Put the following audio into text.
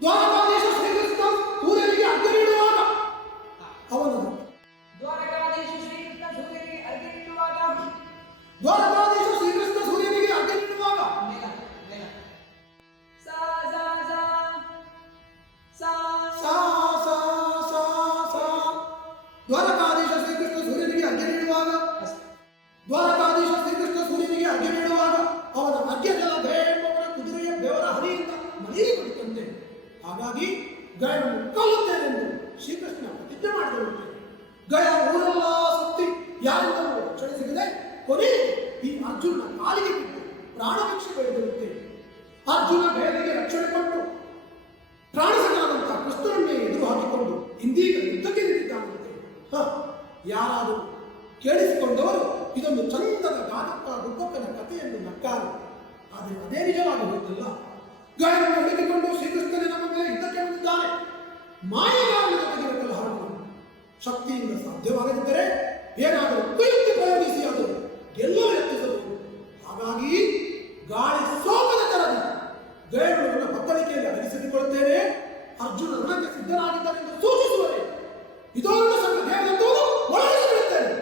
ದ್ವಾರಕಾಧೀಶ ಶ್ರೀಕೃಷ್ಣ ಸೂರ್ಯನಿಗೆ ಅರ್ಘ್ಯ ನೀಡುವಾಗ ಅವನು ದ್ವಾರಕಾಧೀಶ ಶ್ರೀಕೃಷ್ಣ ಸೂರ್ಯನಿಗೆ ಅರ್ಘ್ಯ ನೀಡುವಾಗ ದ್ವಾರಕಾಧೀಶ ಶ್ರೀಕೃಷ್ಣ ಸೂರ್ಯನಿಗೆ ಅರ್ಘ್ಯ ನೀಡುವಾಗ ಮೇಲ ಮೇಲ ಸಾ ಸಾ ಸಾ ಸಾ ಸಾ ಸಾ ಸಾ ಸಾ ದ್ವಾರಕಾಧೀಶ ಶ್ರೀಕೃಷ್ಣ ಸೂರ್ಯನಿಗೆ ಅರ್ಘ್ಯ ನೀಡುವಾಗ ದ್ವಾರಕಾಧೀಶ ಶ್ರೀಕೃಷ್ಣ ಸೂರ್ಯನಿಗೆ ಅರ್ಘ್ಯ ನೀಡುವಾಗ ಅವನ ಅರ್ಘ್ಯ ಹಾಗಾಗಿ ಗಯವನ್ನು ಕೊಲ್ಲುತ್ತೇನೆಂದು ಶ್ರೀಕೃಷ್ಣ ಪ್ರತಿಜ್ಞೆ ಮಾಡಿಕೊಳ್ಳುತ್ತೆ ಗಯ ಊರೆಲ್ಲ ಸುತ್ತಿ ಯಾರಿಂದಲೂ ರಕ್ಷಣೆ ಸಿಗದೆ ಕೊನೆ ಈ ಅರ್ಜುನ ಕಾಲಿಗೆ ಬಿಟ್ಟು ಪ್ರಾಣ ಭಿಕ್ಷೆ ಬೇಡಿದರಂತೆ ಅರ್ಜುನ ಬೇರೆಗೆ ರಕ್ಷಣೆ ಕೊಟ್ಟು ಪ್ರಾಣಸನಾದಂತಹ ಕೃಷ್ಣರನ್ನೇ ಎದುರು ಹಾಕಿಕೊಂಡು ಇಂದೀಗ ಯುದ್ಧಕ್ಕೆ ಹ, ಯಾರಾದರೂ ಕೇಳಿಸಿಕೊಂಡವರು ಇದೊಂದು ಚಂದದ ಗಾನಪ್ಪ ಗುಬ್ಬಕ್ಕನ ಕಥೆಯನ್ನು ನಕ್ಕಾರು. ಆದರೆ ಅದೇ ನಿಜವಾಗಿ ಹೋಯ್ತಲ್ಲ ಗಾಯನನ್ನು ಮಾಯಗಾರಿದ ತೆಗೆದುಕೊಳ್ಳಲು ಹಾಡುವ ಶಕ್ತಿಯಿಂದ ಸಾಧ್ಯವಾಗದಿದ್ದರೆ ಏನಾದರೂ ಕೈಯುಕ್ತಿ ಪ್ರಯೋಗಿಸಿ ಅದು ಗೆಲ್ಲಲು ಯತ್ನಿಸಬಹುದು. ಹಾಗಾಗಿ ಗಾಳಿ ಸೋಮದ ತರದ ಗೈರುಗಳನ್ನು ಪತ್ತಳಿಕೆಯಲ್ಲಿ ಅಡಗಿಸಿಕೊಳ್ಳುತ್ತೇನೆ. ಅರ್ಜುನ ರಣಕ್ಕೆ ಸಿದ್ಧರಾಗಿದ್ದಾನೆಂದು ಸೂಚಿಸುವರೆ ಇದೊಂದು ಸಂಘ ಹೇಗೆಂದು ಒಳಗಿಸಿಬಿಡುತ್ತೇನೆ